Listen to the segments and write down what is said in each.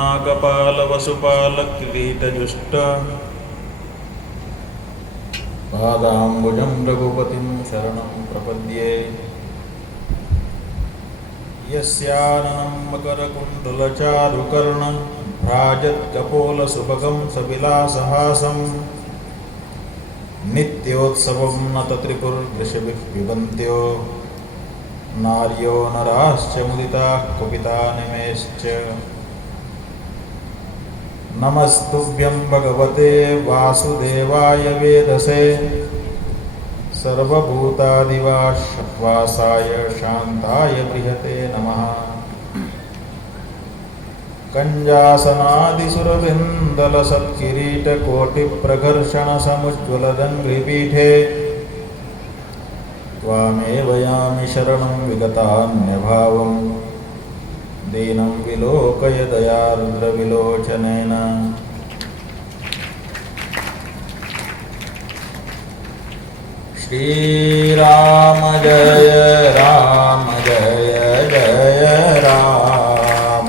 नागपाल वसुपाल किरीटजुष्ट पादाम्बुजं रघुपतिं शरणं प्रपद्ये। यस्याननं मकरकुण्डलचारुकर्ण भ्राजत्कपोलसुभगं सविलासहासं नित्योत्सवं नतत्रिपुरदृशभिः पिबन्त्यो नार्यो नराश्च मुदिताः कुपितानिमेश्च। नमस्तुभ्यं भगवते वासुदेवाय वेदसे सर्वभूतादिवासाय शान्ताय बृहते नमः। कञ्जासनादिसुरविन्दलसत्किरीटकोटिप्रघर्षणसमुज्ज्वलदङ्घ्रिपीठे त्वामेव यामि शरणं विगतान्यभावं दीनं विलोकय दयार्द्रविलोचनेन। श्रीराम जय राम जय जय राम।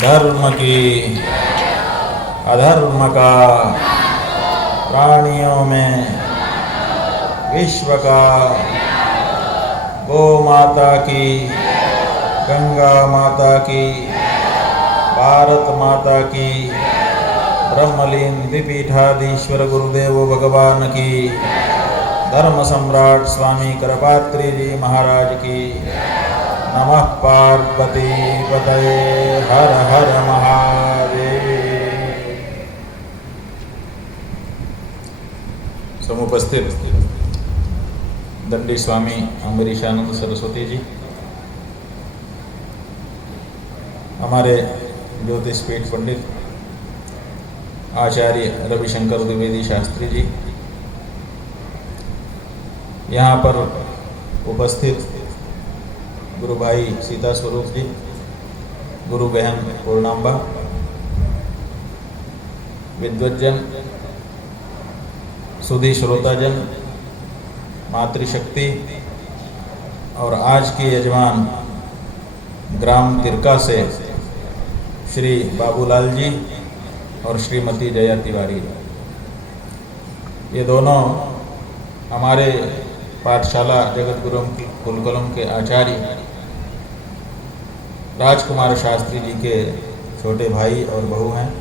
धर्म की अधर्म का प्राणियों में विश्व का गो माता की गंगा माता की भारत माता की ब्रह्मलीन द्विपीठाधीश्वर गुरुदेव भगवान की धर्म सम्राट स्वामी करपात्री जी महाराज की। नमः पार्वती पतये हर हर महादेव। समुपस्थित दंडी स्वामी अम्बरीशानंद सरस्वती जी, हमारे ज्योतिषपीठ पंडित आचार्य रविशंकर द्विवेदी शास्त्री जी, यहाँ पर उपस्थित गुरु भाई सीता स्वरूप जी, गुरु बहन पूर्णांबा, विद्वज्जन, सुधी श्रोताजन, मातृशक्ति और आज की यजमान ग्राम तिरका से श्री बाबूलाल जी और श्रीमती जया तिवारी, ये दोनों हमारे पाठशाला जगत गुरु कुलकलम के आचार्य राजकुमार शास्त्री जी के छोटे भाई और बहू हैं।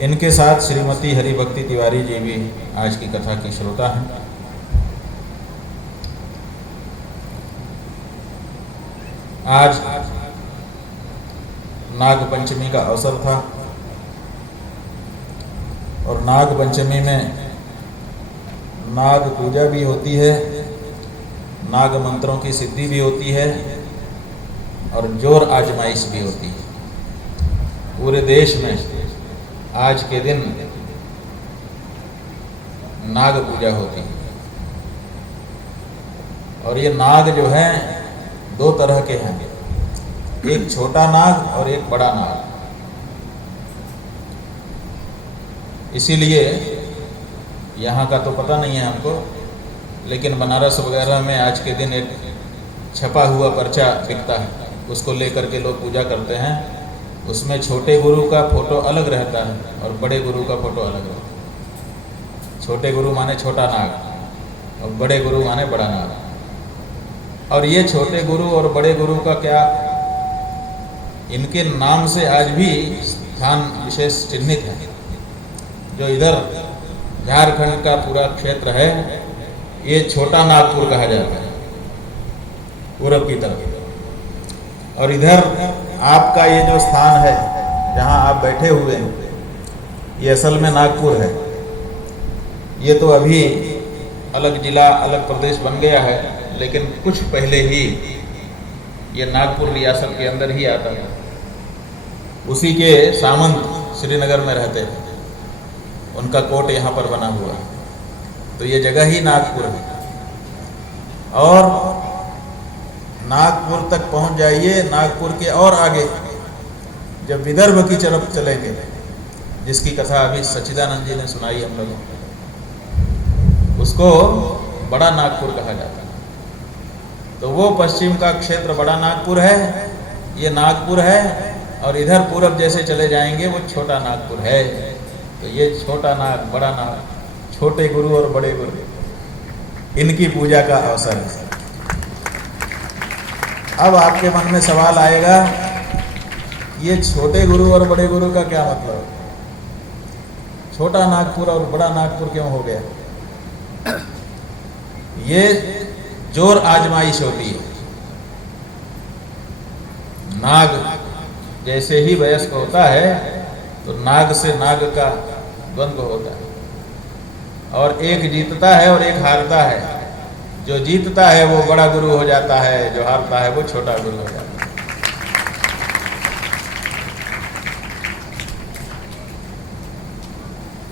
इनके साथ श्रीमती हरिभक्ति तिवारी जी भी आज की कथा की श्रोता हैं। आज नाग पंचमी का अवसर था और नाग पंचमी में नाग पूजा भी होती है, नाग मंत्रों की सिद्धि भी होती है और जोर आजमाइश भी होती है। पूरे देश में आज के दिन नाग पूजा होती है और ये नाग जो हैं दो तरह के हैं, एक छोटा नाग और एक बड़ा नाग। इसीलिए यहाँ का तो पता नहीं है हमको, लेकिन बनारस वगैरह में आज के दिन एक छपा हुआ पर्चा बिकता है, उसको लेकर के लोग पूजा करते हैं। उसमें छोटे गुरु का फोटो अलग रहता है और बड़े गुरु का फोटो अलग रहता है। छोटे गुरु माने छोटा नाग और बड़े गुरु माने बड़ा नाग। और ये छोटे गुरु और बड़े गुरु का क्या, इनके नाम से आज भी स्थान विशेष चिन्हित है। जो इधर झारखंड का पूरा क्षेत्र है, ये छोटा नागपुर कहा जाता है पूरब की तरफ। और इधर आपका ये जो स्थान है जहाँ आप बैठे हुए हैं, ये असल में नागपुर है। ये तो अभी अलग जिला अलग प्रदेश बन गया है, लेकिन कुछ पहले ही ये नागपुर रियासत के अंदर ही आता है। उसी के सामंत श्रीनगर में रहते हैं, उनका कोट यहाँ पर बना हुआ है, तो ये जगह ही नागपुर है। और नागपुर तक पहुँच जाइए, नागपुर के और आगे जब विदर्भ की तरफ चलेंगे, जिसकी कथा अभी सच्चिदानंद जी ने सुनाई हम लोगों को, उसको बड़ा नागपुर कहा जाता है। तो वो पश्चिम का क्षेत्र बड़ा नागपुर है, ये नागपुर है, और इधर पूरब जैसे चले जाएंगे वो छोटा नागपुर है। तो ये छोटा नाग, बड़ा नाग, छोटे गुरु और बड़े गुरु, इनकी पूजा का अवसर है। अब आपके मन में सवाल आएगा, ये छोटे गुरु और बड़े गुरु का क्या मतलब? छोटा नागपुर और बड़ा नागपुर क्यों हो गया? ये जोर आजमाइश होती है। नाग जैसे ही वयस्क होता है तो नाग से नाग का द्वंद्व होता है, और एक जीतता है और एक हारता है। जो जीतता है वो बड़ा गुरु हो जाता है, जो हारता है वो छोटा गुरु हो जाता है।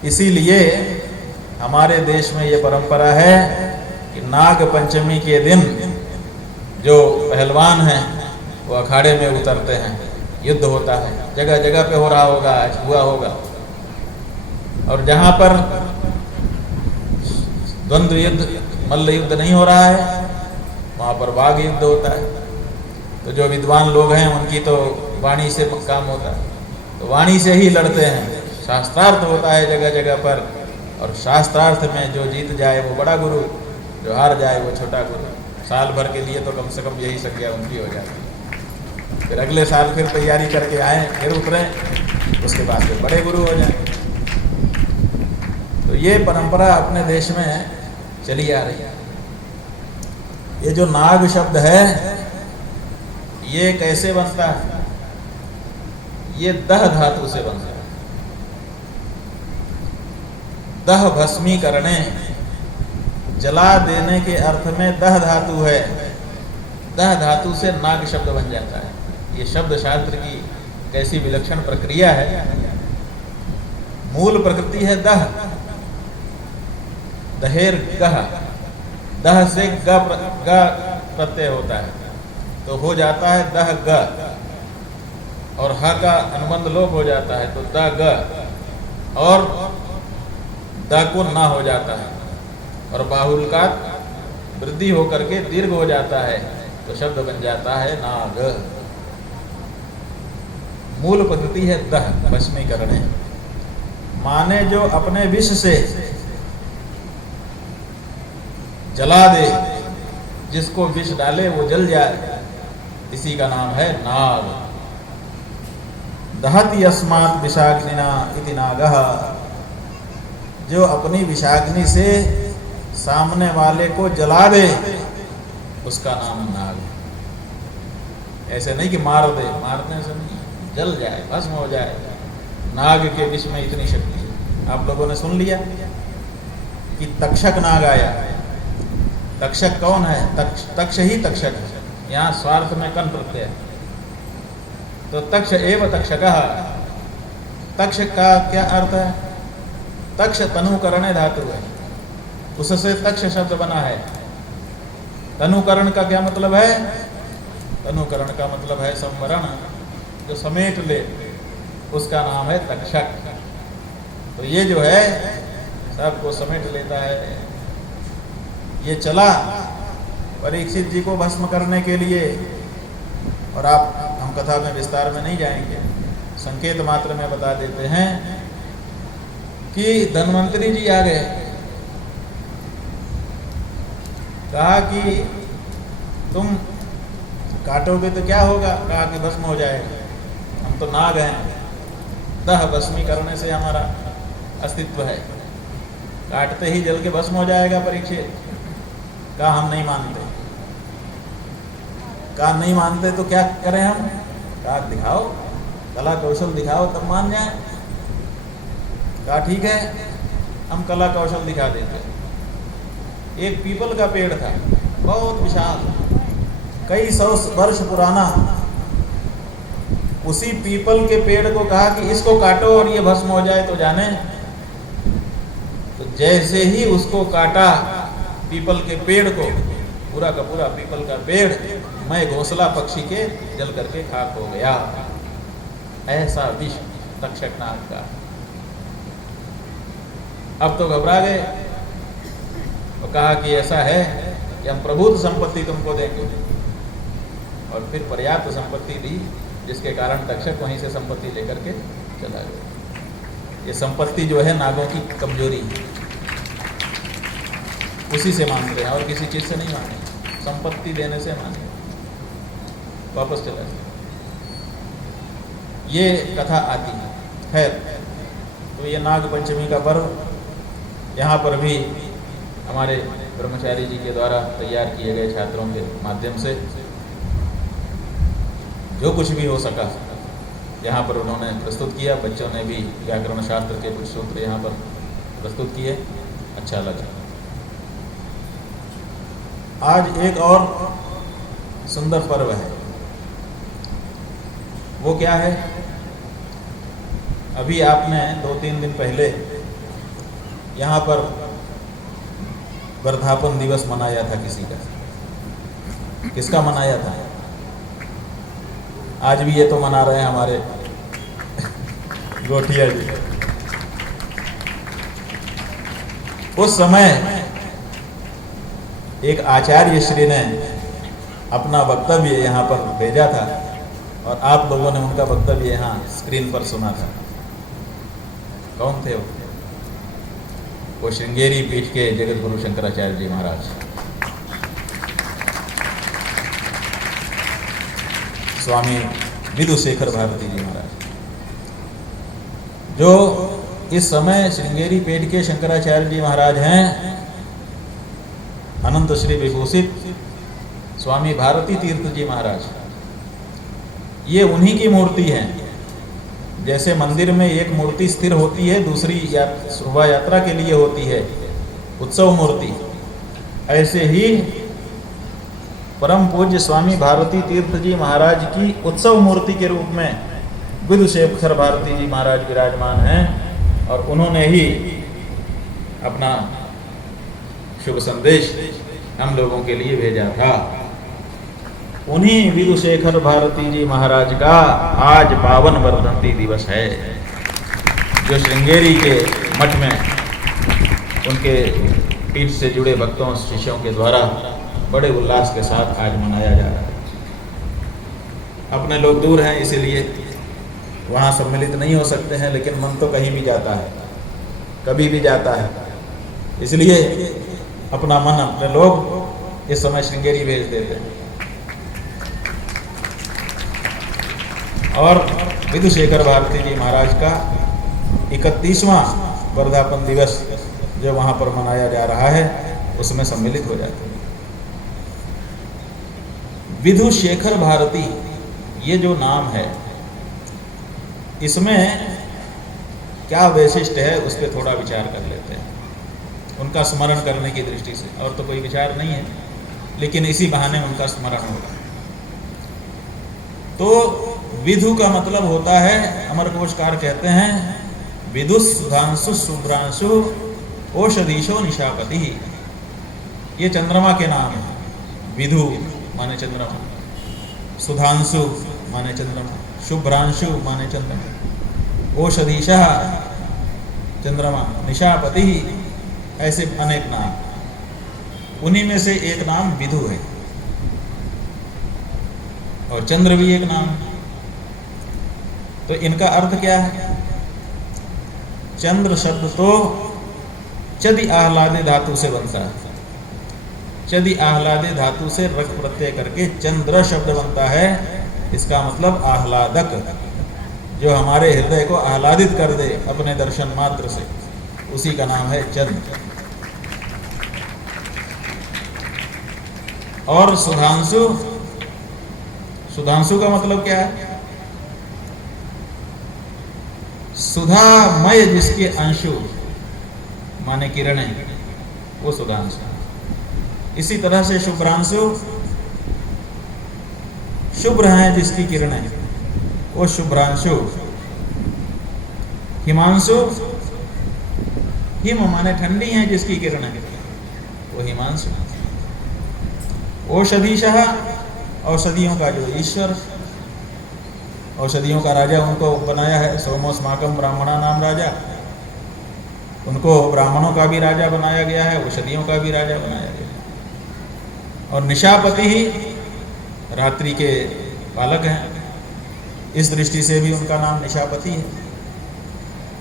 इसीलिए हमारे देश में ये परंपरा है कि नाग पंचमी के दिन जो पहलवान हैं वो अखाड़े में उतरते हैं, युद्ध होता है। जगह जगह पे हो रहा होगा, आज हुआ होगा। और जहाँ पर द्वंद्व युद्ध, मल्ल युद्ध नहीं हो रहा है, वहाँ पर वाघ युद्ध होता है। तो जो विद्वान लोग हैं उनकी तो वाणी से काम होता है, तो वाणी से ही लड़ते हैं। शास्त्रार्थ होता है जगह जगह पर, और शास्त्रार्थ में जो जीत जाए वो बड़ा गुरु, जो हार जाए वो छोटा गुरु। साल भर के लिए तो कम से कम यही संज्ञा उनकी हो जाती है। फिर अगले साल फिर तैयारी करके आए, फिर उतरें, उसके बाद फिर बड़े गुरु हो जाए। तो ये परंपरा अपने देश में चली आ रही है। ये जो नाग शब्द है ये कैसे बनता है? ये दह धातु से बनता है। दह भस्मीकरणे, जला देने के अर्थ में दह धातु है। दह धातु से नाग शब्द बन जाता है। ये शब्द शास्त्र की कैसी विलक्षण प्रक्रिया है। मूल प्रकृति है दह, दहेर गह, दह से ग प्रत्यय होता है, तो हो जाता है दह ग, और ह का अनुबंध लोप हो जाता है तो द ग, और द को ना हो जाता है, और बाहुल का वृद्धि होकर के दीर्घ हो जाता है, तो शब्द बन जाता है नाग। मूल प्रकृति है दह, भस्मीकरण, माने जो अपने विष से जला दे, जिसको विष डाले वो जल जाए, इसी का नाम है नाग। दहति अस्मात् विषाग्निना इति नागः, जो अपनी विषाग्नि से सामने वाले को जला दे उसका नाम नाग। ऐसे नहीं कि मार दे, मारने से नहीं, जल जाए, भस्म हो जाए। नाग के विष में इतनी शक्ति है। आप लोगों ने सुन लिया कि तक्षक नाग आया। तक्षक कौन है? तक्ष ही तक्षक है। यहाँ स्वार्थ में कन प्रत्यय है, तो तक्ष एव तक्षकः। तक्ष का क्या अर्थ है? तक्ष तनुकरण धातु है, उससे तक्ष शब्द बना है। तनुकरण का क्या मतलब है? तनुकरण का मतलब है संवरण, जो समेट ले, उसका नाम है तक्षक। तो ये जो है सबको समेट लेता है। ये चला परीक्षित जी को भस्म करने के लिए, और हम कथा में विस्तार में नहीं जाएंगे, संकेत मात्र में बता देते हैं कि धन्वंतरी जी आ गए। कहा कि तुम काटोगे तो क्या होगा? कहा कि भस्म हो जाएगा, हम तो नाग हैं, दह भस्मी करने से हमारा अस्तित्व है, काटते ही जल के भस्म हो जाएगा परीक्षित। कहा हम नहीं मानते। कहा नहीं मानते तो क्या करें हम? कहा दिखाओ, कला कौशल दिखाओ तब मान जाए। कहा ठीक है, हम कला कौशल दिखा देते। एक पीपल का पेड़ था, बहुत विशाल, कई सौ वर्ष पुराना। उसी पीपल के पेड़ को कहा कि इसको काटो और ये भस्म हो जाए तो जाने। तो जैसे ही उसको काटा पीपल के पेड़ को, पूरा का पूरा पीपल का पेड़ मैं घोंसला पक्षी के जल करके खाक हो गया। ऐसा विष तक्षक नाग का। अब तो घबरा गए, और कहा कि ऐसा है कि हम प्रभुत्व संपत्ति तुमको देंगे, और फिर पर्याप्त संपत्ति दी, जिसके कारण तक्षक वहीं से संपत्ति लेकर के चला गया। ये संपत्ति जो है नागों की कमजोरी है, उसी से मानते हैं और किसी चीज से नहीं माने, संपत्ति देने से माने, वापस चला गया। ये कथा आती है। खैर, तो ये नाग पंचमी का पर्व यहाँ पर भी हमारे ब्रह्मचारी जी के द्वारा तैयार किए गए छात्रों के माध्यम से जो कुछ भी हो सका यहाँ पर उन्होंने प्रस्तुत किया। बच्चों ने भी व्याकरण शास्त्र के कुछ सूत्र यहाँ पर प्रस्तुत किए, अच्छा लगा। आज एक और सुंदर पर्व है, वो क्या है? अभी आपने 2-3 दिन पहले यहाँ पर वर्धापन दिवस मनाया था किसी का। किसका मनाया था? आज भी ये तो मना रहे हैं हमारे गोठिया जी। उस समय एक आचार्य श्री ने अपना वक्तव्य यहाँ पर भेजा था और आप लोगों ने उनका वक्तव्य यहाँ स्क्रीन पर सुना था। कौन थे वो श्रृंगेरी पीठ के जगत गुरु शंकराचार्य जी महाराज। स्वामी विधुशेखर भारती जी महाराज, जो इस समय श्रृंगेरी पीठ के शंकराचार्य जी महाराज हैं। अनंत श्री विभूषित स्वामी भारती तीर्थ जी महाराज, ये उन्हीं की मूर्ति है। जैसे मंदिर में एक मूर्ति स्थिर होती है, दूसरी शोभा यात्रा के लिए होती है उत्सव मूर्ति, ऐसे ही परम पूज्य स्वामी भारती तीर्थ जी महाराज की उत्सव मूर्ति के रूप में विधुशेखर भारती जी महाराज विराजमान हैं। और उन्होंने ही अपना शुभ संदेश हम लोगों के लिए भेजा था। उन्हीं विधुशेखर भारती जी महाराज का आज पावन वर्धंती दिवस है, जो श्रृंगेरी के मठ में उनके पीठ से जुड़े भक्तों शिष्यों के द्वारा बड़े उल्लास के साथ आज मनाया जा रहा है। अपने लोग दूर हैं, इसीलिए वहाँ सम्मिलित नहीं हो सकते हैं, लेकिन मन तो कहीं भी जाता है, कभी भी जाता है। इसलिए अपना मन अपने लोग इस समय श्रृंगेरी भेज देते हैं। और विधुशेखर भारती जी महाराज का 31वां वर्धापन दिवस जो वहाँ पर मनाया जा रहा है, उसमें सम्मिलित हो जाते हैं। विधुशेखर भारती ये जो नाम है, इसमें क्या वैशिष्ट है उस पर थोड़ा विचार कर लेते हैं, उनका स्मरण करने की दृष्टि से। और तो कोई विचार नहीं है, लेकिन इसी बहाने उनका स्मरण होगा। तो विधु का मतलब होता है, अमरकोशकार कहते हैं, विदुष सुधांशु शुभ्रांशु औषधीशो निशापति। ये चंद्रमा के नाम है। विधु माने चंद्रमा, सुधांशु माने चंद्रमा, शुभ्रांशु माने चंद्रमा, औषधीशः चंद्रमा, निशापति, ऐसे अनेक नाम। उन्हीं में से एक नाम विधु है। और चंद्र भी एक नाम है। तो इनका अर्थ क्या है? चंद्र शब्द तो चदि आह्लादे धातु से बनता है। चदि आह्लादे धातु से रख प्रत्यय करके चंद्र शब्द बनता है। इसका मतलब आह्लादक, जो हमारे हृदय को आह्लादित कर दे अपने दर्शन मात्र से, उसी का नाम है चंद्र। और सुधांशु, सुधांशु का मतलब क्या है? सुधामय जिसके अंशु माने किरणें, वो सुधांशु। इसी तरह से शुभ्रांशु, शुभ्र हैं जिसकी किरणें, वो शुभ्रांशु। हिमांशु, हिम माने ठंडी हैं जिसकी किरणें, वो हिमांशु। औषधीशः, औषधियों का जो ईश्वर, औषधियों का राजा उनको बनाया है। सोमोस्माकम ब्राह्मणा नाम राजा। उनको ब्राह्मणों का भी राजा बनाया गया है, औषधियों का भी राजा बनाया गया है। और निशापति ही रात्रि के पालक हैं, इस दृष्टि से भी उनका नाम निशापति है।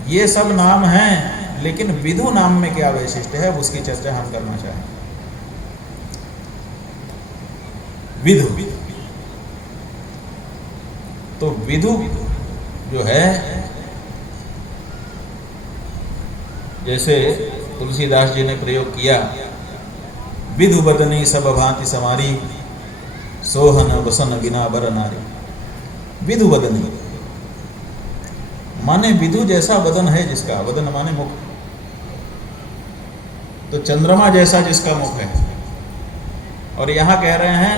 ये सब नाम हैं, लेकिन विदु नाम में क्या वैशिष्ट है उसकी चर्चा हम करना चाहें। विदु, तो विदु जो है, जैसे तुलसीदास जी ने प्रयोग किया, विदु बदनी सब भांति समारी, सोहन वसन बिना बर नारी। विदु बदनी माने विदु जैसा बदन है जिसका, बदन माने मुख, तो चंद्रमा जैसा जिसका मुख है। और यहां कह रहे हैं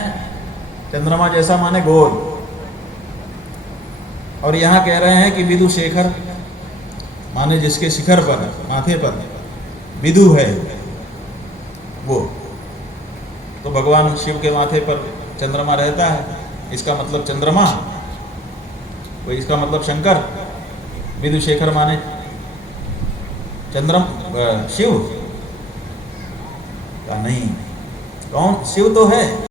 चंद्रमा जैसा माने गोल, और यहां कह रहे हैं कि विदु शेखर माने जिसके शिखर पर, माथे पर विदु है वो। तो भगवान शिव के माथे पर चंद्रमा रहता है, इसका मतलब चंद्रमा, तो इसका मतलब शंकर। विदु शेखर माने शिव का नहीं, कौन शिव तो है।